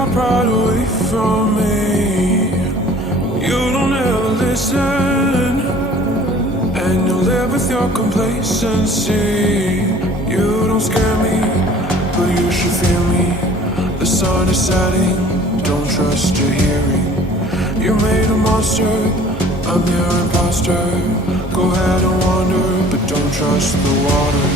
my pride away from me. You don't ever listen, and you live with your complacency. You don't scare me, but you should fear me. The sun is setting, don't trust your hearing. You made a monster, I'm your imposter. Go ahead and wander, but don't trust the water.